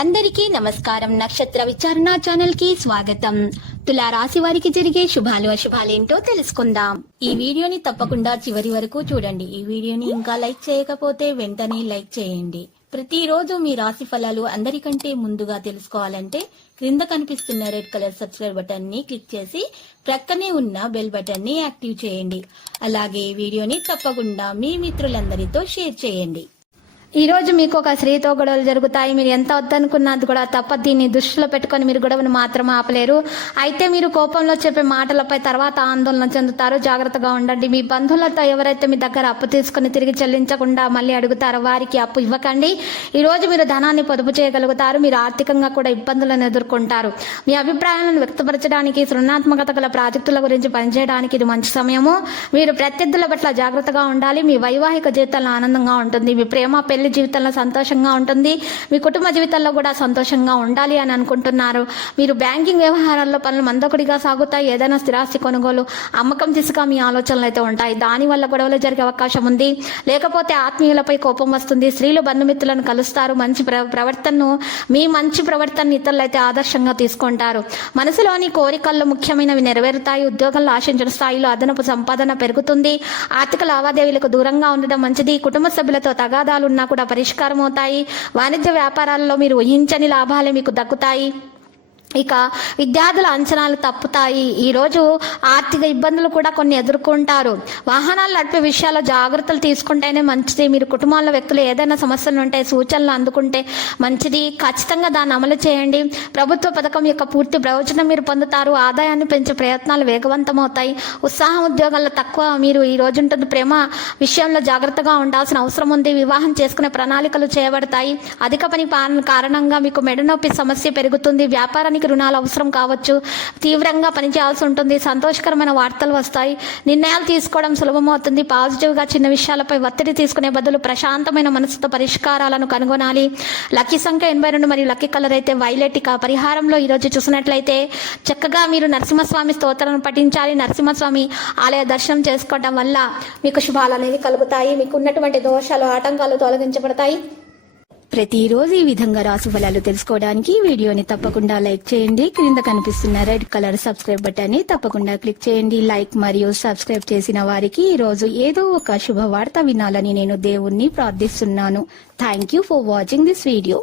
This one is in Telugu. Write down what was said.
అందరికీ నమస్కారం. నక్షత్ర విచారణ ఛానల్ కి స్వాగతం. తులా రాశి వారికి జరిగే శుభాలు అశుభాలేంటో తెలుసుకుందాం. ఈ వీడియోని తప్పకుండా చివరి వరకు చూడండి. ఈ వీడియోని ఇంకా లైక్ చేయకపోతే వెంటనే లైక్ చేయండి. ప్రతిరోజు మీ రాశి ఫలాలు అందరికంటే ముందుగా తెలుసుకోవాలంటే క్రింద కనిపిస్తున్న రెడ్ కలర్ సబ్స్క్రైబ్ బటన్ ని క్లిక్ చేసి ప్రక్కనే ఉన్న బెల్ బటన్ ని యాక్టివ్ చేయండి. అలాగే ఈ వీడియోని తప్పకుండా మీ మిత్రులందరితో షేర్ చేయండి. ఈ రోజు మీకు ఒక స్త్రీతో గొడవలు జరుగుతాయి. మీరు ఎంత వద్దనుకున్నది కూడా తప్ప దీన్ని దృష్టిలో పెట్టుకుని మీరు గొడవను మాత్రం ఆపలేరు. అయితే మీరు కోపంలో చెప్పే మాటలపై తర్వాత ఆందోళన చెందుతారు. జాగ్రత్తగా ఉండండి. మీ బంధువులతో ఎవరైతే మీ దగ్గర అప్పు తీసుకుని తిరిగి చెల్లించకుండా మళ్ళీ అడుగుతారో వారికి అప్పు ఇవ్వకండి. ఈ రోజు మీరు ధనాన్ని పొదుపు చేయగలుగుతారు. మీరు ఆర్థికంగా కూడా ఇబ్బందులను ఎదుర్కొంటారు. మీ అభిప్రాయాలను వ్యక్తపరచడానికి, సృజనాత్మకత గల ప్రాజెక్టుల గురించి పనిచేయడానికి ఇది మంచి సమయము. మీరు ప్రత్యర్థుల పట్ల జాగ్రత్తగా ఉండాలి. మీ వైవాహిక జీవితంలో ఆనందంగా ఉంటుంది. మీ ప్రేమ పెళ్లి జీవితంలో సంతోషంగా ఉంటుంది. మీ కుటుంబ జీవితంలో కూడా సంతోషంగా ఉండాలి అని అనుకుంటున్నారు. మీరు బ్యాంకింగ్ వ్యవహారాల్లో పనులు మందకొడిగా సాగుతాయి. ఏదైనా స్థిరాస్తి కొనుగోలు, అమ్మకం దిశగా మీ ఆలోచనలు అయితే ఉంటాయి. దాని వల్ల గొడవలు జరిగే అవకాశం ఉంది. లేకపోతే ఆత్మీయులపై కోపం వస్తుంది. స్త్రీలు బంధుమిత్రులను కలుస్తారు. మంచి ప్రవర్తన ఇతరులు అయితే ఆదర్శంగా తీసుకుంటారు. మనసులోని కోరికల్లో ముఖ్యమైనవి నెరవేరుతాయి. ఉద్యోగంలో ఆశించిన స్థాయిలో అదనపు సంపాదన పెరుగుతుంది. ఆర్థిక లావాదేవీలకు దూరంగా ఉండడం మంచిది. కుటుంబ సభ్యులతో తగాదాలున్నా కూడా పరిష్కారం అవుతాయి. వాణిజ్య వ్యాపారాల్లో మీరు ఊహించని లాభాలే మీకు దక్కుతాయి. ఇక విద్యార్థుల అంచనాలు తప్పుతాయి. ఈరోజు ఆర్థిక ఇబ్బందులు కూడా కొన్ని ఎదుర్కొంటారు. వాహనాలు నడిపే విషయాల్లో జాగ్రత్తలు తీసుకుంటేనే మంచిది. మీరు కుటుంబంలో వ్యక్తులు ఏదైనా సమస్యలు ఉంటే సూచనలు అందుకుంటే మంచిది. ఖచ్చితంగా దాన్ని అమలు చేయండి. ప్రభుత్వ పథకం యొక్క పూర్తి ప్రయోజనం మీరు పొందుతారు. ఆదాయాన్ని పెంచే ప్రయత్నాలు వేగవంతమవుతాయి. ఉత్సాహం ఉద్యోగాల్లో తక్కువ. మీరు ఈ రోజు ఉంటుంది. ప్రేమ విషయంలో జాగ్రత్తగా ఉండాల్సిన అవసరం ఉంది. వివాహం చేసుకునే ప్రణాళికలు చేయబడతాయి. అధిక పని కారణంగా మీకు మెడనొప్పి సమస్య పెరుగుతుంది. వ్యాపారానికి రుణాలు అవసరం కావచ్చు. తీవ్రంగా పనిచేయాల్సి ఉంటుంది. సంతోషకరమైన వార్తలు వస్తాయి. నిర్ణయాలు తీసుకోవడం సులభమవుతుంది. పాజిటివ్గా చిన్న విషయాలపై ఒత్తిడి తీసుకునే బదులు ప్రశాంతమైన మనసుతో పరిష్కారాలను కనుగొనాలి. లక్కీ సంఖ్య 82 మరియు లక్కీ కలర్ అయితే వైలెట్. ఇక పరిహారంలో ఈరోజు చూసినట్లయితే చక్కగా మీరు నరసింహస్వామి స్తోత్రాలను పఠించాలి. నరసింహస్వామి ఆలయ దర్శనం చేసుకోవడం వల్ల మీకు శుభాలు అనేవి కలుగుతాయి. మీకు ఉన్నటువంటి దోషాలు, ఆటంకాలు తొలగించబడతాయి. ప్రతిరోజు ఈ విధంగా రాశి ఫలాలు తెలుసుకోవడానికి వీడియోని తప్పకుండా లైక్ చేయండి. క్రింద కనిపిస్తున్న రెడ్ కలర్ సబ్స్క్రైబ్ బటన్ ని తప్పకుండా క్లిక్ చేయండి. లైక్ మరియు సబ్స్క్రైబ్ చేసిన వారికి ఈ రోజు ఏదో ఒక శుభవార్త వినాలని నేను దేవుణ్ణి ప్రార్థిస్తున్నాను. Thank you for watching this video.